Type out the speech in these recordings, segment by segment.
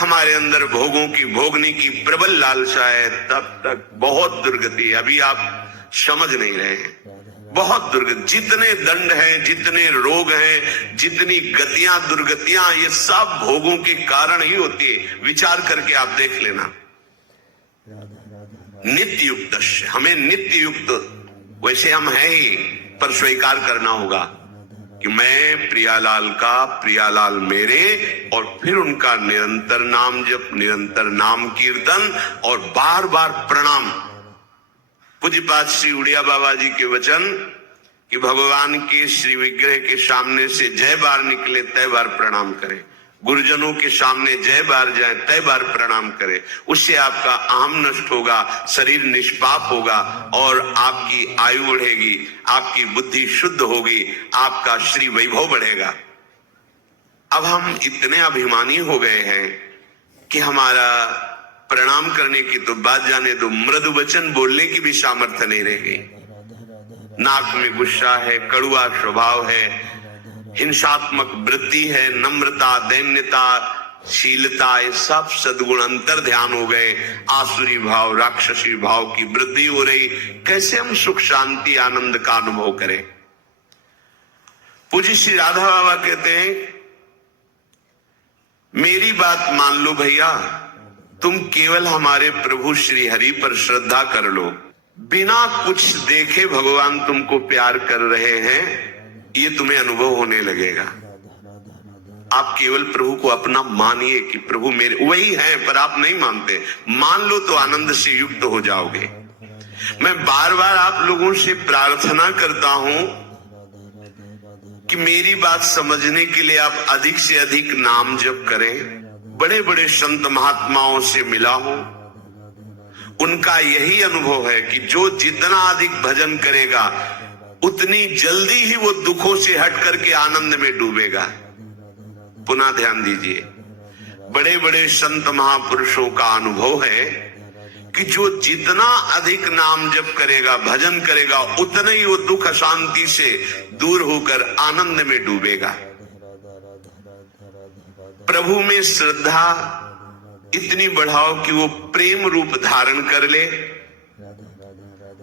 हमारे अंदर भोगों की भोगने की प्रबल लालसा है, तब तक बहुत दुर्गति है। अभी आप समझ नहीं रहे हैं, बहुत दुर्गति। जितने दंड हैं, जितने रोग हैं, जितनी गतियां दुर्गतियां, ये सब भोगों के कारण ही होती है। विचार करके आप देख लेना। नित्य युक्त, हमें नित्य युक्त, वैसे हम हैं ही, पर स्वीकार करना होगा कि मैं प्रियालाल का, प्रियालाल मेरे, और फिर उनका निरंतर नाम जप, निरंतर नाम कीर्तन और बार बार प्रणाम। पूज्यपाद श्री उड़िया बाबा जी के वचन कि भगवान के श्री विग्रह के सामने से जय बार निकले तय बार प्रणाम करें, गुरुजनों के सामने जय बार जाए तय बार प्रणाम करें। उससे आपका अहम नष्ट होगा, शरीर निष्पाप होगा और आपकी आयु बढ़ेगी, आपकी बुद्धि शुद्ध होगी, आपका श्री वैभव बढ़ेगा। अब हम इतने अभिमानी हो गए हैं कि हमारा प्रणाम करने की तो बात जाने दो, मृदु वचन बोलने की भी सामर्थ्य नहीं रह गई। नाक में गुस्सा है, कड़ुआ स्वभाव है, हिंसात्मक वृत्ति है, नम्रता, दैन्यता, शीलता, ये सब सद्गुण अंतर ध्यान हो गए। आसुरी भाव, राक्षसी भाव की वृद्धि हो रही। कैसे हम सुख शांति आनंद का अनुभव करें? पूज्य श्री राधा बाबा कहते हैं, मेरी बात मान लो भैया, तुम केवल हमारे प्रभु श्री हरि पर श्रद्धा कर लो। बिना कुछ देखे भगवान तुमको प्यार कर रहे हैं, ये तुम्हें अनुभव होने लगेगा। आप केवल प्रभु को अपना मानिए कि प्रभु मेरे वही हैं, पर आप नहीं मानते। मान लो तो आनंद से युक्त हो जाओगे। मैं बार बार आप लोगों से प्रार्थना करता हूं कि मेरी बात समझने के लिए आप अधिक से अधिक नाम जप करें। बड़े बड़े संत महात्माओं से मिला हूं, उनका यही अनुभव है कि जो जितना अधिक भजन करेगा उतनी जल्दी ही वो दुखों से हट करके आनंद में डूबेगा। पुनः ध्यान दीजिए, बड़े बड़े संत महापुरुषों का अनुभव है कि जो जितना अधिक नाम जप करेगा, भजन करेगा, उतना ही वो दुख अशांति से दूर होकर आनंद में डूबेगा। प्रभु में श्रद्धा इतनी बढ़ाओ कि वो प्रेम रूप धारण कर ले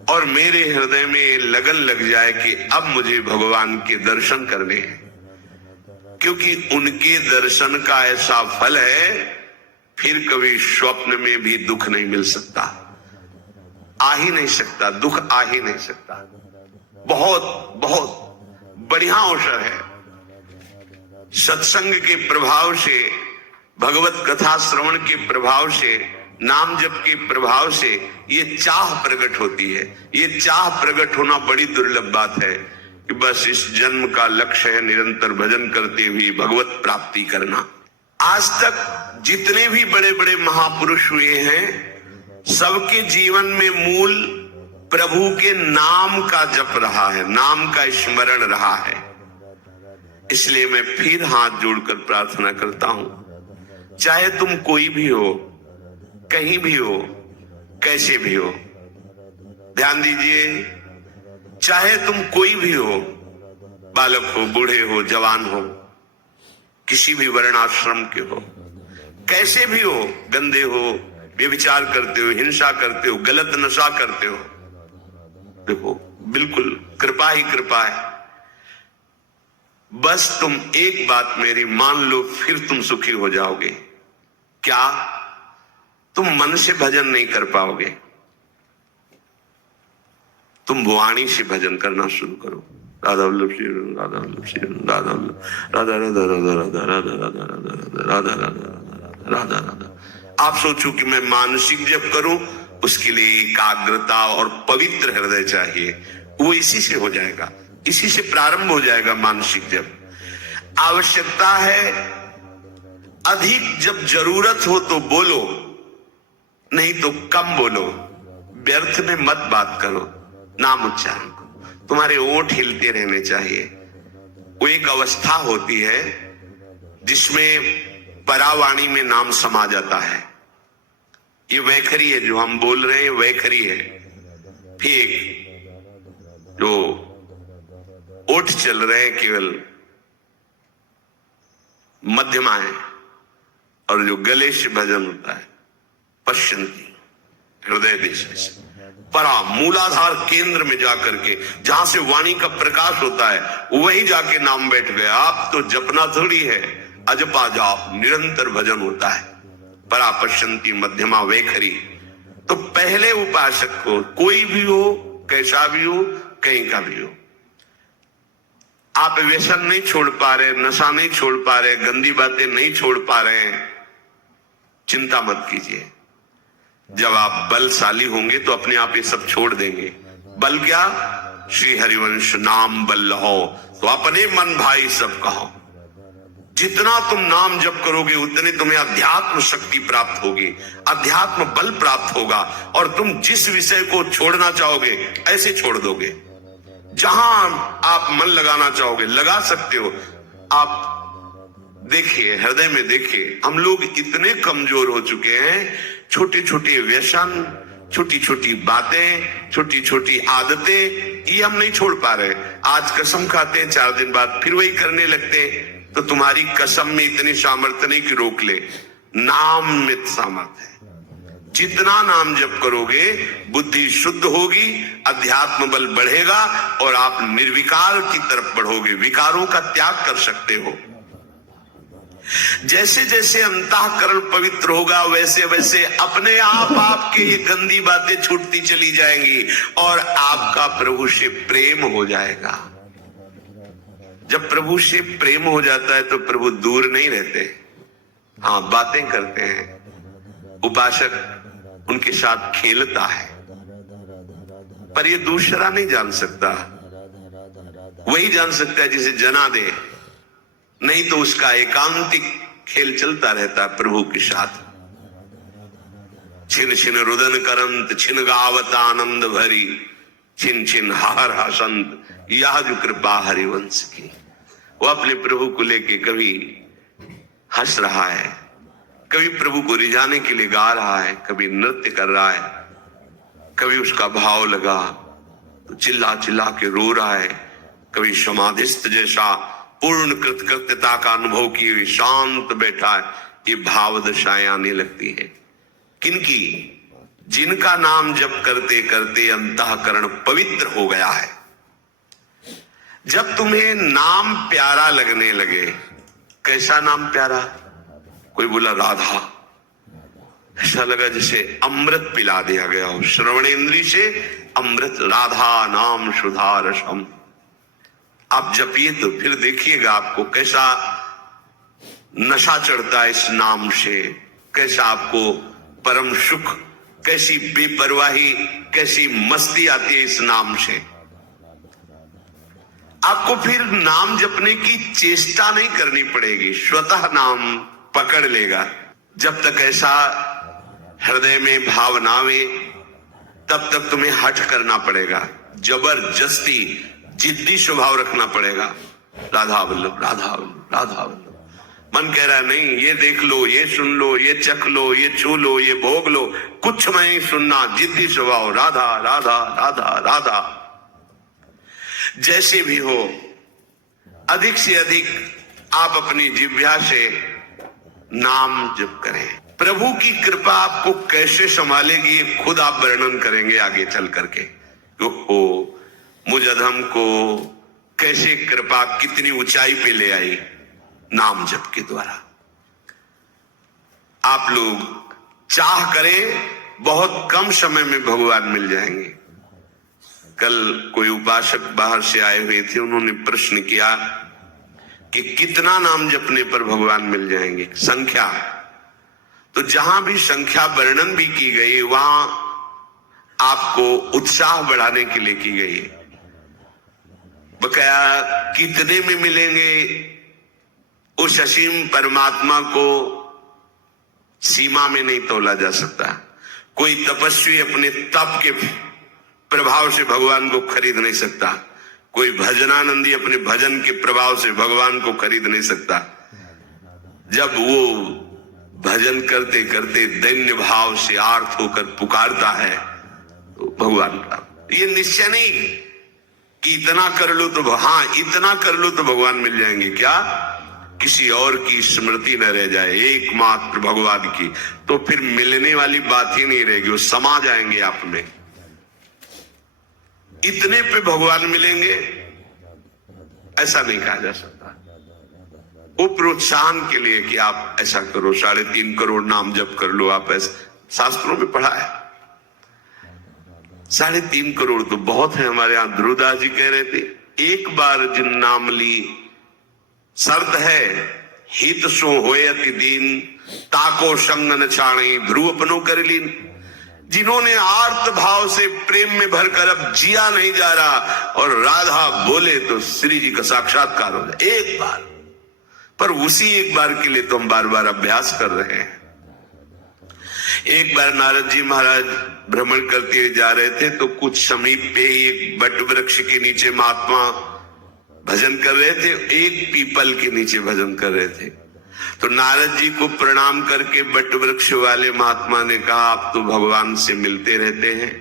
और मेरे हृदय में लगन लग जाए कि अब मुझे भगवान के दर्शन करने हैं, क्योंकि उनके दर्शन का ऐसा फल है फिर कभी स्वप्न में भी दुख नहीं मिल सकता, आ ही नहीं सकता, दुख आ ही नहीं सकता। बहुत बहुत बढ़िया अवसर है। सत्संग के प्रभाव से, भगवत कथा श्रवण के प्रभाव से, नाम जप के प्रभाव से ये चाह प्रकट होती है। ये चाह प्रकट होना बड़ी दुर्लभ बात है कि बस इस जन्म का लक्ष्य है निरंतर भजन करते हुए भगवत प्राप्ति करना। आज तक जितने भी बड़े बड़े महापुरुष हुए हैं, सबके जीवन में मूल प्रभु के नाम का जप रहा है, नाम का स्मरण रहा है। इसलिए मैं फिर हाथ जोड़कर प्रार्थना करता हूं, चाहे तुम कोई भी हो, कहीं भी हो, कैसे भी हो, ध्यान दीजिए, चाहे तुम कोई भी हो, बालक हो, बूढ़े हो, जवान हो, किसी भी वर्णाश्रम के हो, कैसे भी हो, गंदे हो, व्यभिचार करते हो, हिंसा करते हो, गलत नशा करते हो, देखो बिल्कुल कृपा ही कृपा है। बस तुम एक बात मेरी मान लो, फिर तुम सुखी हो जाओगे। क्या? तुम मन से भजन नहीं कर पाओगे, तुम वाणी से भजन करना शुरू करो। राधा वल्लभ श्री राधा वल्लभ श्री राधा वल्लभ राधा राधा राधा राधा राधा राधा राधा राधा राधा राधा। आप सोचो कि मैं मानसिक जप करूं, उसके लिए एकाग्रता और पवित्र हृदय चाहिए। वो इसी से हो जाएगा, इसी से प्रारंभ हो जाएगा मानसिक जप। आवश्यकता है अधिक, जब जरूरत हो तो बोलो, नहीं तो कम बोलो। व्यर्थ में मत बात करो, नाम उच्चारण करो। तुम्हारे ओंठ हिलते रहने चाहिए। वो एक अवस्था होती है जिसमें परावाणी में नाम समा जाता है। ये वैखरी है, जो हम बोल रहे हैं वैखरी है। ठीक जो ओठ चल रहे हैं केवल मध्यमा है, और जो गले से भजन होता है पश्यन्ति हृदय देश से परा मूलाधार केंद्र में जाकर के जहां से वाणी का प्रकाश होता है वही जाके नाम बैठ गया। आप तो जपना थोड़ी है, अजपा जाप निरंतर भजन होता है। परा पश्यन्ति मध्यमा वैखरी। तो पहले उपासक को कोई भी हो, कैसा भी हो, कहीं का भी हो, आप व्यसन नहीं छोड़ पा रहे, नशा नहीं छोड़ पा रहे, गंदी बातें नहीं छोड़ पा रहे, चिंता मत कीजिए। जब आप बलशाली होंगे तो अपने आप ये सब छोड़ देंगे। बल क्या? श्री हरिवंश नाम बल हो तो अपने मन भाई सब कहो। जितना तुम नाम जप करोगे उतने तुम्हें अध्यात्म शक्ति प्राप्त होगी, अध्यात्म बल प्राप्त होगा और तुम जिस विषय को छोड़ना चाहोगे ऐसे छोड़ दोगे। जहां आप मन लगाना चाहोगे लगा सकते हो। आप देखिए, हृदय में देखिए, हम लोग इतने कमजोर हो चुके हैं। छोटे छोटे व्यसन, छोटी छोटी बातें, छोटी छोटी आदतें, ये हम नहीं छोड़ पा रहे। आज कसम खाते हैं, 4 दिन बाद फिर वही करने लगते हैं। तो तुम्हारी कसम में इतनी सामर्थ्य नहीं कि रोक ले, नाम में सामर्थ्य है। जितना नाम जप करोगे बुद्धि शुद्ध होगी, अध्यात्म बल बढ़ेगा और आप निर्विकार की तरफ बढ़ोगे, विकारों का त्याग कर सकते हो। जैसे जैसे अंतःकरण पवित्र होगा वैसे वैसे अपने आप आपके ये गंदी बातें छूटती चली जाएंगी और आपका प्रभु से प्रेम हो जाएगा। जब प्रभु से प्रेम हो जाता है तो प्रभु दूर नहीं रहते, हाँ बातें करते हैं। उपासक उनके साथ खेलता है पर ये दूसरा नहीं जान सकता। वही जान सकता है जिसे जना दे, नहीं तो उसका एकांतिक खेल चलता रहता है प्रभु के साथ। छिन छिन रुदन करंत छिन गावत आनंद भरी, छिन छिन हार हसंत यह जो कृपा हरिवंश की। वो अपने प्रभु को लेके कभी हंस रहा है, कभी प्रभु को रिझाने के लिए गा रहा है, कभी नृत्य कर रहा है, कभी उसका भाव लगा तो चिल्ला चिल्ला के रो रहा है, कभी समाधिस्थ जैसा पूर्ण कृतकृत्यता का अनुभव किए शांत बैठा है। ये भाव दशाएं आने लगती है। किनकी? जिनका नाम जप करते करते अंतःकरण पवित्र हो गया है। जब तुम्हें नाम प्यारा लगने लगे, कैसा नाम प्यारा? कोई बोला राधा, ऐसा लगा जैसे अमृत पिला दिया गया हो। श्रवणेंद्री से अमृत, राधा नाम सुधा रसम। आप जपिए तो फिर देखिएगा आपको कैसा नशा चढ़ता है इस नाम से, कैसा आपको परम सुख, कैसी बेपरवाही, कैसी मस्ती आती है इस नाम से। आपको फिर नाम जपने की चेष्टा नहीं करनी पड़ेगी, स्वतः नाम पकड़ लेगा। जब तक ऐसा हृदय में भाव ना आवे तब तक तुम्हें हठ करना पड़ेगा, जबरदस्ती जिद्दी स्वभाव रखना पड़ेगा। राधा वल्लभ, राधा वल्लभ, राधा वल्लभ। मन कह रहा है नहीं, ये देख लो, ये सुन लो, ये चख लो, ये छू लो, ये भोग लो, कुछ मैं सुनना, जिद्दी स्वभाव, राधा राधा राधा राधा। जैसे भी हो, अधिक से अधिक आप अपनी जिह्वा से नाम जप करें। प्रभु की कृपा आपको कैसे संभालेगी खुद आप वर्णन करेंगे आगे चल करके। ओहो, मुझ अधम को कैसे कृपा कितनी ऊंचाई पे ले आई नाम जप के द्वारा। आप लोग चाह करें बहुत कम समय में भगवान मिल जाएंगे। कल कोई उपासक बाहर से आए हुए थे, उन्होंने प्रश्न किया कि कितना नाम जपने पर भगवान मिल जाएंगे, संख्या। तो जहां भी संख्या वर्णन भी की गई वहां आपको उत्साह बढ़ाने के लिए की गई है। बकाया कितने में मिलेंगे उस असीम परमात्मा को सीमा में नहीं तोला जा सकता। कोई तपस्वी अपने तप के प्रभाव से भगवान को खरीद नहीं सकता, कोई भजनानंदी अपने भजन के प्रभाव से भगवान को खरीद नहीं सकता। जब वो भजन करते करते दैन्य भाव से आर्त होकर पुकारता है तो भगवान का ये निश्चय नहीं कि इतना कर लो तो, हाँ इतना कर लो तो भगवान मिल जाएंगे। क्या किसी और की स्मृति न रह जाए, एकमात्र भगवान की, तो फिर मिलने वाली बात ही नहीं रहेगी, वो समा जाएंगे आप में। इतने पे भगवान मिलेंगे ऐसा नहीं कहा जा सकता। वो प्रोत्साहन के लिए कि आप ऐसा करो, 3.5 करोड़ नाम जप कर लो, आप ऐसा शास्त्रों में पढ़ा है। 3.5 करोड़ तो बहुत है। हमारे यहां ध्रुवदास जी कह रहे थे, एक बार जिन नाम ली शर्त है, हित सो होए अति दीन, ताको संग न छाणी, ध्रुव अपनो कर लीन। जिन्होंने आर्त भाव से प्रेम में भरकर अब जिया नहीं जा रहा और राधा बोले तो श्री जी का साक्षात्कार हो जाए एक बार। पर उसी एक बार के लिए तो हम बार बार अभ्यास कर रहे हैं। एक बार नारद जी महाराज भ्रमण करते हुए जा रहे थे, तो कुछ समीप पे ही एक बट वृक्ष के नीचे महात्मा भजन कर रहे थे, एक पीपल के नीचे भजन कर रहे थे। तो नारद जी को प्रणाम करके बट वृक्ष वाले महात्मा ने कहा, आप तो भगवान से मिलते रहते हैं,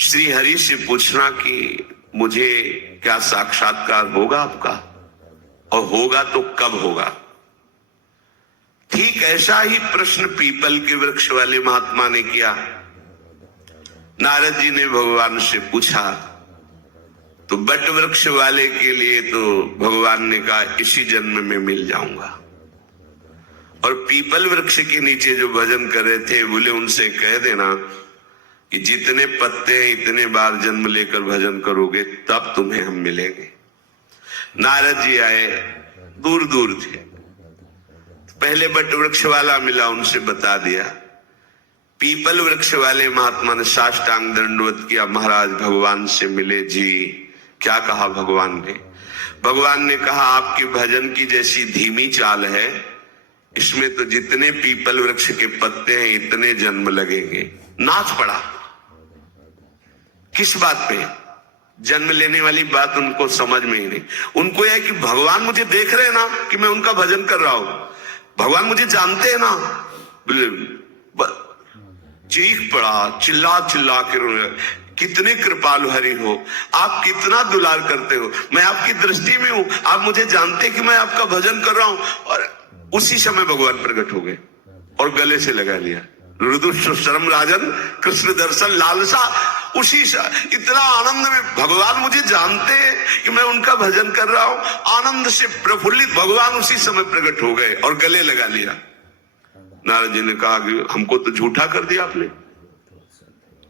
श्री हरि से पूछना कि मुझे क्या साक्षात्कार होगा आपका, और होगा तो कब होगा। ठीक ऐसा ही प्रश्न पीपल के वृक्ष वाले महात्मा ने किया। नारद जी ने भगवान से पूछा, तो बट वृक्ष वाले के लिए तो भगवान ने कहा इसी जन्म में मिल जाऊंगा। और पीपल वृक्ष के नीचे जो भजन कर रहे थे, बोले उनसे कह देना कि जितने पत्ते हैं इतने बार जन्म लेकर भजन करोगे तब तुम्हें हम मिलेंगे। नारद जी आए, दूर दूर थे, पहले बट वृक्ष वाला मिला, उनसे बता दिया। पीपल वृक्ष वाले महात्मा ने साष्टांग दंडवत किया, महाराज भगवान से मिले जी। क्या कहा भगवान ने? भगवान ने कहा आपकी भजन की जैसी धीमी चाल है, इसमें तो जितने पीपल वृक्ष के पत्ते हैं इतने जन्म लगेंगे। नाच पड़ा। किस बात पे? जन्म लेने वाली बात उनको समझ में ही नहीं। उनको यह कि भगवान मुझे देख रहे हैं ना कि मैं उनका भजन कर रहा हूं, भगवान मुझे जानते हैं ना। चीख पड़ा, चिल्ला चिल्ला के रोने, कितने कृपालु हरि हो, आप कितना दुलार करते हो, मैं आपकी दृष्टि में हूं, आप मुझे जानते कि मैं आपका भजन कर रहा हूं। और उसी समय भगवान प्रकट हो गए और गले से लगा लिया। रुदुष शर्म राजन कृष्ण दर्शन लालसा। उसी इतना आनंद में भगवान मुझे जानते हैं कि मैं उनका भजन कर रहा हूं, आनंद से प्रफुल्लित भगवान उसी समय प्रकट हो गए और गले लगा लिया। नारद जी ने कहा कि हमको तो झूठा कर दिया आपने।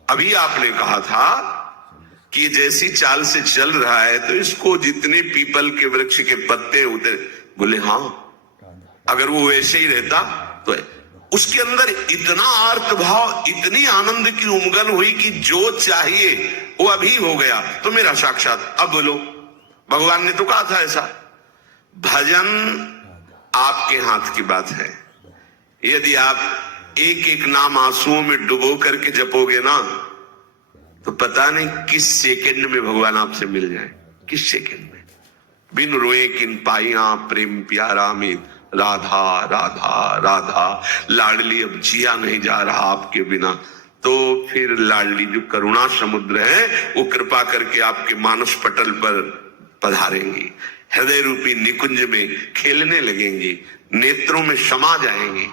अभी आपने कहा था कि जैसी चाल से चल रहा है तो इसको जितने पीपल के वृक्ष के पत्ते उतर। बोले हाँ, अगर वो वैसे ही रहता तो उसके अंदर इतना आर्त भाव, इतनी आनंद की उमगन हुई कि जो चाहिए वो अभी हो गया, तो मेरा साक्षात। अब बोलो, भगवान ने तो कहा था ऐसा। भजन आपके हाथ की बात है। यदि आप एक एक नाम आंसुओं में डुबो करके जपोगे ना, तो पता नहीं किस सेकंड में भगवान आपसे मिल जाए। किस सेकंड में? बिन रोए किन पाइया प्रेम प्यारा में, राधा राधा राधा। लाडली अब जिया नहीं जा रहा आपके बिना, तो फिर लाडली जो करुणा समुद्र है वो कृपा करके आपके मानस पटल पर पधारेंगी, हृदय रूपी निकुंज में खेलने लगेंगी, नेत्रों में समा जाएंगी।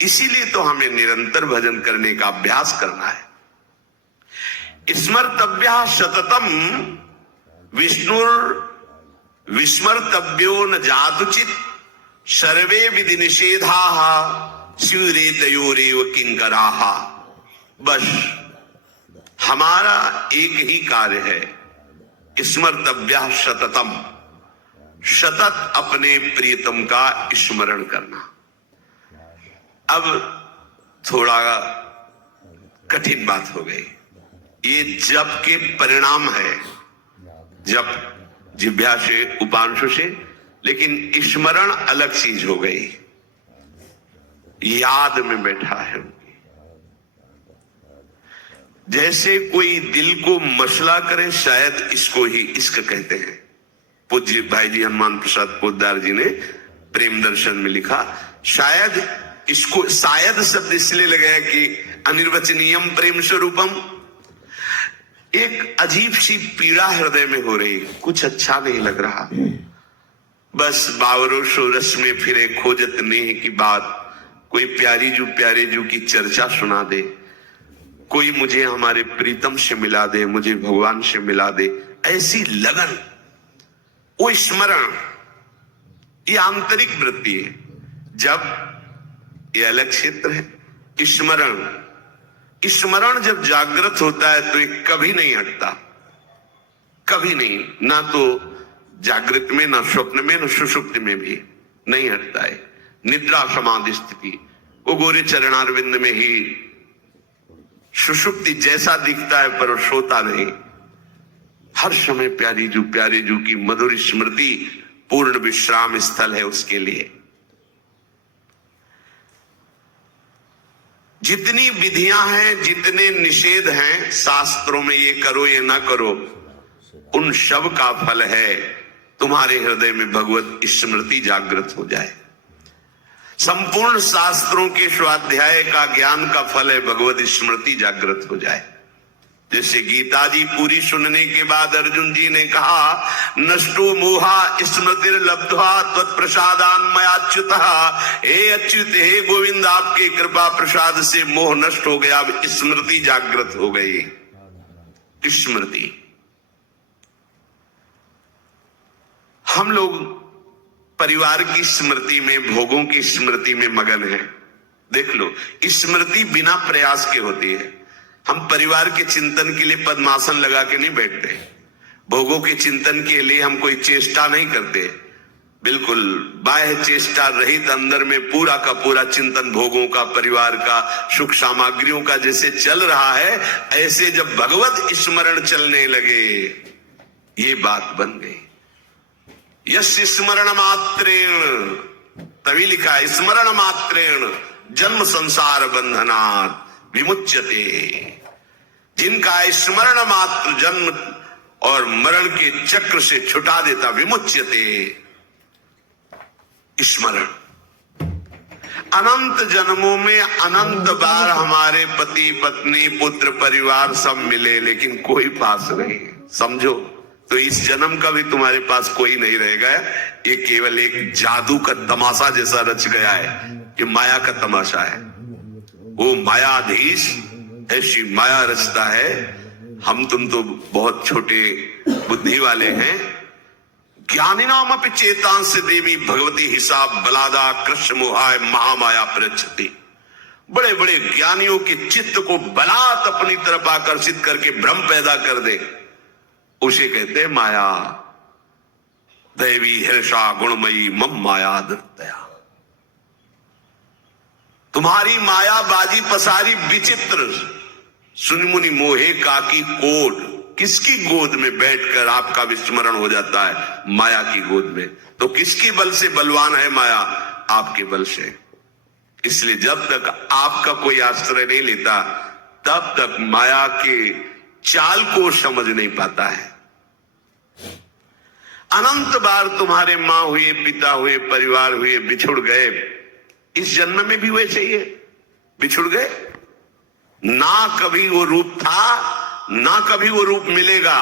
इसीलिए तो हमें निरंतर भजन करने का अभ्यास करना है। स्मर्तव्या सततम विष्णुर विस्मर्तव्यो न जातुचित, सर्वे विधि निषेधाः स्यूरेतयोरेव किंकराः। बस हमारा एक ही कार्य है, स्मर्तव्या सततम, सतत अपने प्रियतम का स्मरण करना। अब थोड़ा कठिन बात हो गई। ये जप के परिणाम है, जप जिह्वा से उपांशु से, लेकिन स्मरण अलग चीज हो गई। याद में बैठा है उनकी। जैसे कोई दिल को मसला करे, शायद इसको ही इश्क कहते हैं। पूज्य भाई जी हनुमान प्रसाद पोद्दार जी ने प्रेम दर्शन में लिखा, शायद इसको, शायद शब्द इसलिए लगाया कि अनिर्वचनीयम प्रेम स्वरूपम। एक अजीब सी पीड़ा हृदय में हो रही, कुछ अच्छा नहीं लग रहा। बस बावरो सोरस में फिरे खोजत नेह की बात, कोई प्यारी जू की चर्चा सुना दे, कोई मुझे हमारे प्रीतम से मिला दे, मुझे भगवान से मिला दे। ऐसी लगन, वो स्मरण, ये आंतरिक वृत्ति है। जब ये अलग क्षेत्र है। स्मरण जब जागृत होता है तो ये कभी नहीं हटता, कभी नहीं, ना तो जागृत में, ना स्वप्न में, ना सुषुप्ति में भी नहीं हटता है। निद्रा समाधि स्थिति, वो गोरे चरणारविंद में ही सुषुप्ति जैसा दिखता है पर सोता नहीं। हर समय प्यारी जू की मधुर स्मृति पूर्ण विश्राम स्थल है उसके लिए। जितनी विधियां हैं, जितने निषेध हैं शास्त्रों में, ये करो ये ना करो, उन सब का फल है तुम्हारे हृदय में भगवत स्मृति जागृत हो जाए। संपूर्ण शास्त्रों के स्वाध्याय का ज्ञान का फल है भगवत स्मृति जागृत हो जाए। जैसे गीता जी पूरी सुनने के बाद अर्जुन जी ने कहा, नष्टो मोहा स्मृतिर्लब्ध्वा त्वत्प्रसादान मयाच्युतः। हे अच्युत, हे गोविंद, आपके कृपा प्रसाद से मोह नष्ट हो गया, अब स्मृति जागृत हो गई। स्मृति, हम लोग परिवार की स्मृति में, भोगों की स्मृति में मगन है। देख लो, स्मृति बिना प्रयास के होती है। हम परिवार के चिंतन के लिए पद्मासन लगा के नहीं बैठते, भोगों के चिंतन के लिए हम कोई चेष्टा नहीं करते। बिल्कुल बाह्य चेष्टा रहित अंदर में पूरा का पूरा चिंतन भोगों का, परिवार का, सुख सामग्रियों का जैसे चल रहा है, ऐसे जब भगवत स्मरण चलने लगे, ये बात बन गई। यस स्मरण मात्रेण, तभी लिखा है स्मरण मात्रेण जन्म संसार बंधनात् विमुच्यते। जिनका स्मरण मात्र जन्म और मरण के चक्र से छुटा देता, विमुच्यते। स्मरण, अनंत जन्मों में अनंत बार हमारे पति पत्नी पुत्र परिवार सब मिले, लेकिन कोई पास नहीं। समझो तो इस जन्म का भी तुम्हारे पास कोई नहीं रहेगा। ये केवल एक जादू का तमाशा जैसा रच गया है, ये माया का तमाशा है। वो मायाधीश ऐसी माया रचता है। हम तुम तो बहुत छोटे बुद्धि वाले हैं। ज्ञानिनाम अपि चेतांश देवी भगवती हिसाब बलादा कृष्ण मोहाय महामाया प्रच्छति। बड़े बड़े ज्ञानियों के चित्त को बलात् अपनी तरफ आकर्षित करके भ्रम पैदा कर दे, उसे कहते हैं माया। दैवी हर्षा गुणमयी मम माया दृतया। तुम्हारी माया बाजी पसारी विचित्र, सुनिमुनि मोहे काकी कोड। किसकी गोद में बैठकर आपका विस्मरण हो जाता है? माया की गोद में। तो किसके बल से बलवान है माया? आपके बल से। इसलिए जब तक आपका कोई आश्रय नहीं लेता, तब तक माया के चाल को समझ नहीं पाता है। अनंत बार तुम्हारे मां हुए, पिता हुए, परिवार हुए, बिछुड़ गए। इस जन्म में भी वैसे ही है, बिछुड़ गए। ना कभी वो रूप था, ना कभी वो रूप मिलेगा।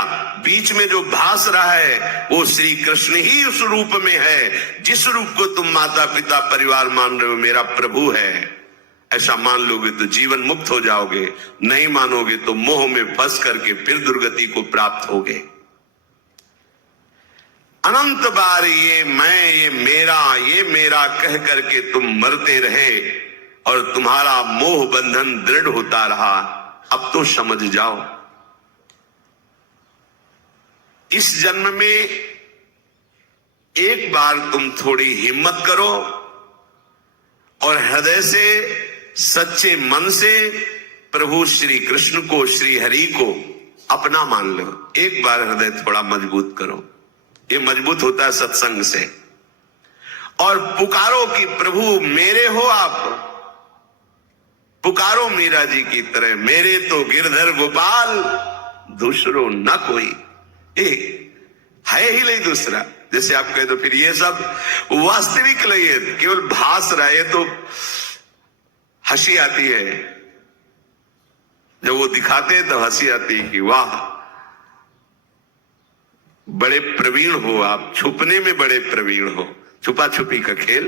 बीच में जो भास रहा है वो श्री कृष्ण ही उस रूप में है। जिस रूप को तुम माता पिता परिवार मान रहे हो मेरा प्रभु है, ऐसा मान लोगे तो जीवन मुक्त हो जाओगे। नहीं मानोगे तो मोह में फंस करके फिर दुर्गति को प्राप्त होगे। अनंत बार ये मैं, ये मेरा कह करके तुम मरते रहे और तुम्हारा मोह बंधन दृढ़ होता रहा। अब तो समझ जाओ, इस जन्म में एक बार तुम थोड़ी हिम्मत करो और हृदय से, सच्चे मन से प्रभु श्री कृष्ण को, श्री हरि को अपना मान लो। एक बार हृदय थोड़ा मजबूत करो। ये मजबूत होता है सत्संग से। और पुकारो कि प्रभु मेरे हो आप। पुकारो मीरा जी की तरह, मेरे तो गिरधर गोपाल दूसरो न कोई। है ही नहीं दूसरा। जैसे आप कहे तो फिर ये सब वास्तविक नहीं है, केवल भास रहा है। तो हंसी आती है जब वो दिखाते हैं, तो हंसी आती है कि वाह, बड़े प्रवीण हो, आप छुपने में बड़े प्रवीण हो, छुपा छुपी का खेल।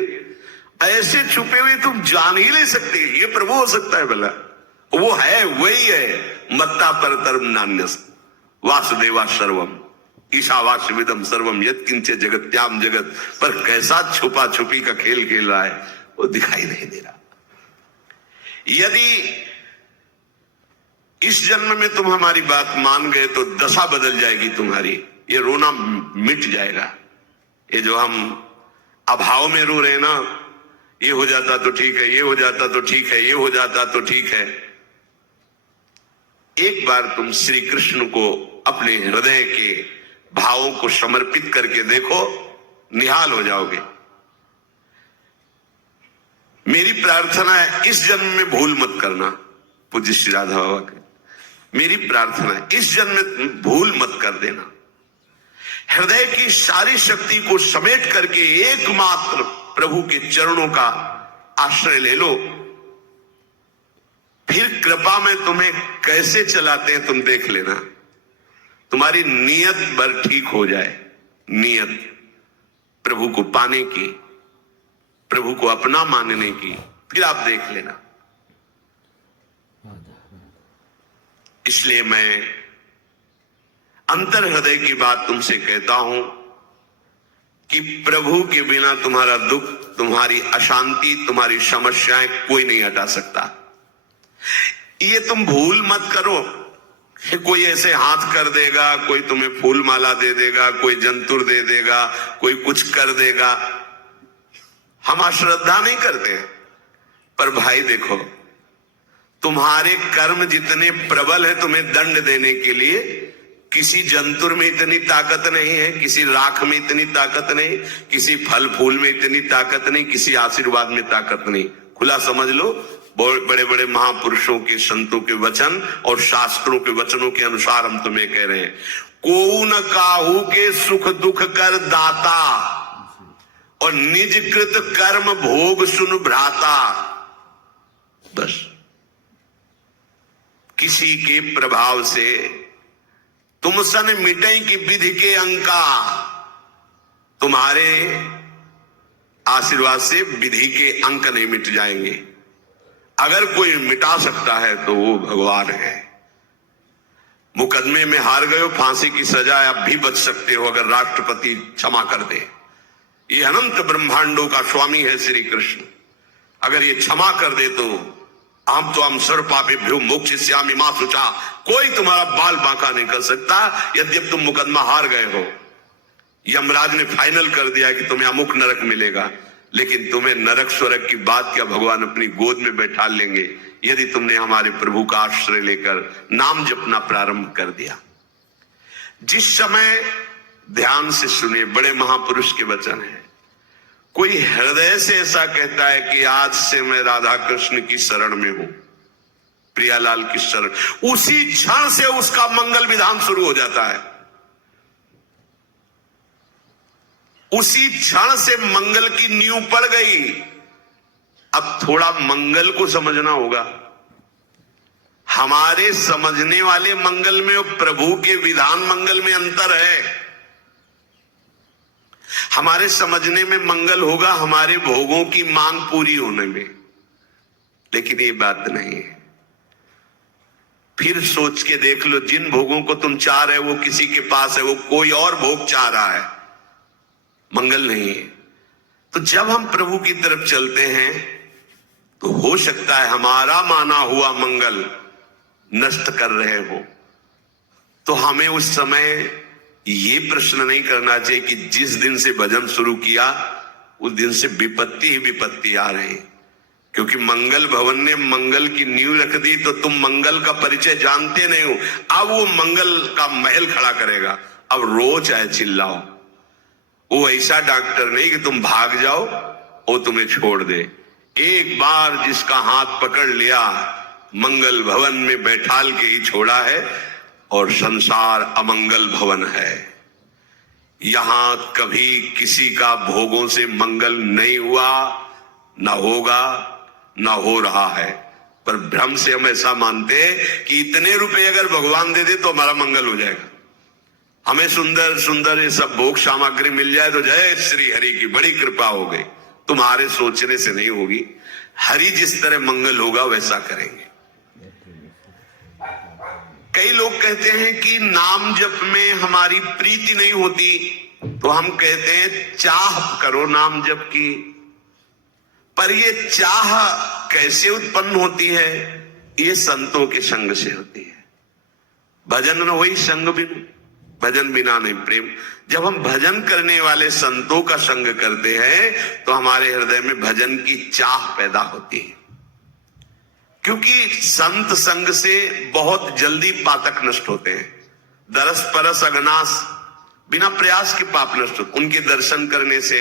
ऐसे छुपे हुए तुम जान ही नहीं सकते ये प्रभु हो सकता है भला? वो है, वही है। मत्ता परतरम नान्यस् वासुदेवा सर्वम ईशावास्यविदम सर्वम यत्किंच जगत्याम जगत। पर कैसा छुपा छुपी का खेल खेल रहा है वो दिखाई नहीं दे रहा। यदि इस जन्म में तुम हमारी बात मान गए तो दशा बदल जाएगी तुम्हारी, ये रोना मिट जाएगा। ये जो हम अभाव में रो रहे हैं ना, ये हो जाता तो ठीक है, ये हो जाता तो ठीक है, ये हो जाता तो ठीक है। एक बार तुम श्री कृष्ण को अपने हृदय के भावों को समर्पित करके देखो, निहाल हो जाओगे। मेरी प्रार्थना है इस जन्म में भूल मत करना, पूज्य श्री राधा बाबा के मेरी प्रार्थना है इस जन्म में भूल मत कर देना। हृदय की सारी शक्ति को समेट करके एकमात्र प्रभु के चरणों का आश्रय ले लो। फिर कृपा में तुम्हें कैसे चलाते हैं तुम देख लेना। तुम्हारी नीयत भर ठीक हो जाए, नीयत प्रभु को पाने की, प्रभु को अपना मानने की, फिर आप देख लेना। इसलिए मैं अंतर हृदय की बात तुमसे कहता हूं कि प्रभु के बिना तुम्हारा दुख, तुम्हारी अशांति, तुम्हारी समस्याएं कोई नहीं हटा सकता। ये तुम भूल मत करो कि कोई ऐसे हाथ कर देगा, कोई तुम्हें फूल माला दे देगा, कोई जंतुर दे देगा, कोई कुछ कर देगा। हम अश्रद्धा नहीं करते, पर भाई देखो, तुम्हारे कर्म जितने प्रबल है तुम्हें दंड देने के लिए, किसी जंतुर में इतनी ताकत नहीं है, किसी राख में इतनी ताकत नहीं, किसी फल फूल में इतनी ताकत नहीं, किसी आशीर्वाद में ताकत नहीं। खुला समझ लो, बड़े बड़े महापुरुषों के, संतों के वचन और शास्त्रों के वचनों के अनुसार हम तुम्हें कह रहे हैं, को न काहू के सुख दुख कर दाता और निज कृत कर्म भोग सुन भ्राता। बस किसी के प्रभाव से तुम सन मिटे की विधि के अंका, तुम्हारे आशीर्वाद से विधि के अंक नहीं मिट जाएंगे। अगर कोई मिटा सकता है तो वो भगवान है। मुकदमे में हार गए हो, फांसी की सजा आप भी बच सकते हो अगर राष्ट्रपति क्षमा कर दे। ये अनंत ब्रह्मांडों का स्वामी है श्री कृष्ण। अगर ये क्षमा कर दे तो हम तो हम सर्वपापेभ्यो मोक्षयिष्यामि मा शुचा, कोई तुम्हारा बाल बांका नहीं कर सकता। यद्यपि तुम मुकदमा हार गए हो, यमराज ने फाइनल कर दिया कि तुम्हें अमुक नरक मिलेगा, लेकिन तुम्हें नरक स्वर्ग की बात क्या भगवान अपनी गोद में बैठा लेंगे यदि तुमने हमारे प्रभु का आश्रय लेकर नाम जपना प्रारंभ कर दिया। जिस समय ध्यान से सुने, बड़े महापुरुष के वचन है, कोई हृदय से ऐसा कहता है कि आज से मैं राधा कृष्ण की शरण में हूं, प्रियालाल की शरण, उसी क्षण से उसका मंगल विधान शुरू हो जाता है। उसी क्षण से मंगल की नींव पड़ गई। अब थोड़ा मंगल को समझना होगा। हमारे समझने वाले मंगल में और प्रभु के विधान मंगल में अंतर है। हमारे समझने में मंगल होगा हमारे भोगों की मांग पूरी होने में, लेकिन ये बात नहीं है। फिर सोच के देख लो, जिन भोगों को तुम चाह रहे हो वो किसी के पास है, वो कोई और भोग चाह रहा है, मंगल नहीं है। तो जब हम प्रभु की तरफ चलते हैं तो हो सकता है हमारा माना हुआ मंगल नष्ट कर रहे हो, तो हमें उस समय ये प्रश्न नहीं करना चाहिए कि जिस दिन से भजन शुरू किया उस दिन से विपत्ति ही विपत्ति आ रही। क्योंकि मंगल भवन ने मंगल की नींव रख दी तो तुम मंगल का परिचय जानते नहीं हो। अब वो मंगल का महल खड़ा करेगा। अब रोज चाहे चिल्लाओ, वो ऐसा डॉक्टर नहीं कि तुम भाग जाओ वो तुम्हें छोड़ दे। एक बार जिसका हाथ पकड़ लिया मंगल भवन में बैठाल के ही छोड़ा है, और संसार अमंगल भवन है। यहां कभी किसी का भोगों से मंगल नहीं हुआ, ना होगा, ना हो रहा है। पर भ्रम से हम ऐसा मानते हैं कि इतने रुपए अगर भगवान दे दे तो हमारा मंगल हो जाएगा। हमें सुंदर सुंदर ये सब भोग सामग्री मिल जाए तो जय श्री हरि की बड़ी कृपा हो गई। तुम्हारे सोचने से नहीं होगी, हरि जिस तरह मंगल होगा वैसा करेंगे। कई लोग कहते हैं कि नाम जप में हमारी प्रीति नहीं होती, तो हम कहते हैं चाह करो नाम जप की। पर ये चाह कैसे उत्पन्न होती है? ये संतों के संग से होती है। भजन न होई संग बिनु, भजन बिना नहीं प्रेम। जब हम भजन करने वाले संतों का संग करते हैं तो हमारे हृदय में भजन की चाह पैदा होती है। क्योंकि संत संग से बहुत जल्दी पातक नष्ट होते हैं। दरस परस अगनास, बिना प्रयास के पाप नष्ट होते। उनके दर्शन करने से,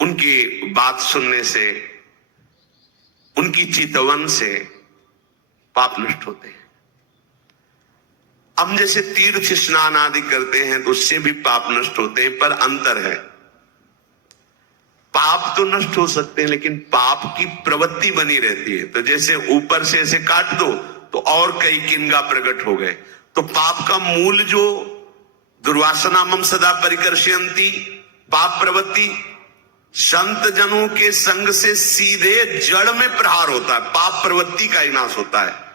उनकी बात सुनने से, उनकी चितवन से पाप नष्ट होते हैं। हम जैसे तीर्थ स्नान आदि करते हैं तो उससे भी पाप नष्ट होते हैं, पर अंतर है। पाप तो नष्ट हो सकते हैं लेकिन पाप की प्रवृत्ति बनी रहती है। तो जैसे ऊपर से ऐसे काट दो तो और कई किंगा प्रकट हो गए। तो पाप का मूल जो दुर्वासनामम सदा परिकर्षयन्ति पाप प्रवृत्ति, संत जनों के संग से सीधे जड़ में प्रहार होता है, पाप प्रवृत्ति का विनाश होता है।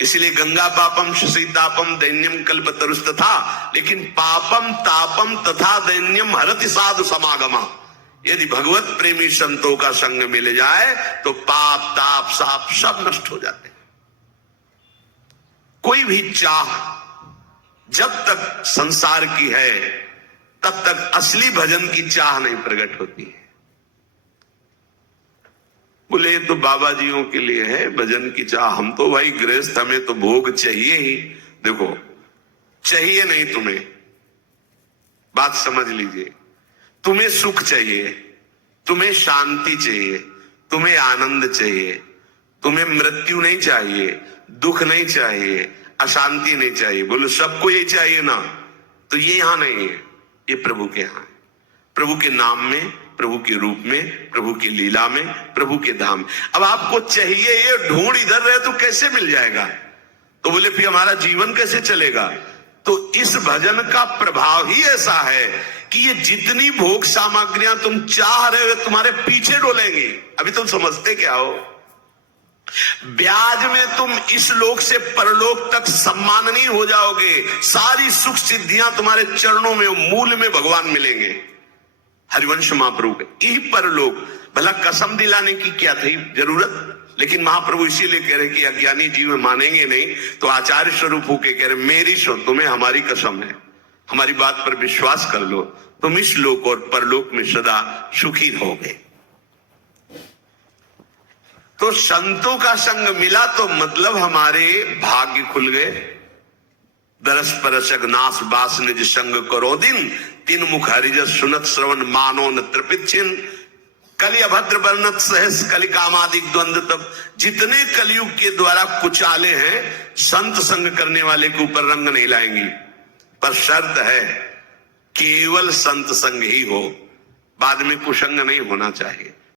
इसलिए गंगा पापम शशीतापम दैन्यम कल्पतरुस्तथा, लेकिन पापम तापम तथा दैन्यम हरति साधु समागमा। यदि भगवत प्रेमी संतों का संग मिल जाए तो पाप ताप साप सब नष्ट हो जाते हैं। कोई भी चाह जब तक संसार की है तब तक असली भजन की चाह नहीं प्रकट होती है। बोले ये तो बाबा जियों के लिए है भजन की चाह, हम तो भाई गृहस्थ, हमें तो भोग चाहिए ही। देखो, चाहिए नहीं तुम्हें, बात समझ लीजिए। तुम्हें सुख चाहिए, तुम्हें शांति चाहिए, तुम्हें आनंद चाहिए, तुम्हें मृत्यु नहीं चाहिए, दुख नहीं चाहिए, अशांति नहीं चाहिए। बोलो सबको ये चाहिए ना, तो ये यहां नहीं है, ये प्रभु के यहां है। प्रभु के नाम में, प्रभु के रूप में, प्रभु की लीला में, प्रभु के धाम में। अब आपको चाहिए, ये ढूंढ इधर रहे तो कैसे मिल जाएगा? तो बोले फिर हमारा जीवन कैसे चलेगा? तो इस भजन का प्रभाव ही ऐसा है कि ये जितनी भोग सामग्रियां तुम चाह रहे हो तुम्हारे पीछे डोलेंगी। अभी तुम समझते क्या हो? ब्याज में तुम इस लोक से परलोक तक सम्माननीय हो जाओगे। सारी सुख सिद्धियां तुम्हारे चरणों में, मूल में भगवान मिलेंगे। हरिवंश महाप्रभु के यही परलोक। भला कसम दिलाने की क्या थी जरूरत? लेकिन महाप्रभु इसीलिए कह रहे कि अज्ञानी जीव मानेंगे नहीं, तो आचार्य स्वरूप होके कह रहे मेरी सो तुम्हें हमारी कसम है, हमारी बात पर विश्वास कर लो, तुम इस लोक और परलोक में सदा सुखी रहोगे। तो संतों का संग मिला तो मतलब हमारे भाग्य खुल गए। दरस परसक नास बास निज संग करो दिन, तीन मुख हरिजस सुनत श्रवण मानो न त्रिपित छिन। कलि अभद्र वर्णत सहस कलि कामादिक द्वंद्व। तब जितने कलयुग के द्वारा कुचाले हैं, संत संग करने वाले के ऊपर रंग नहीं लाएंगी। पर शर्त है केवल संत संग ही हो, बाद में कुसंग नहीं होना चाहिए।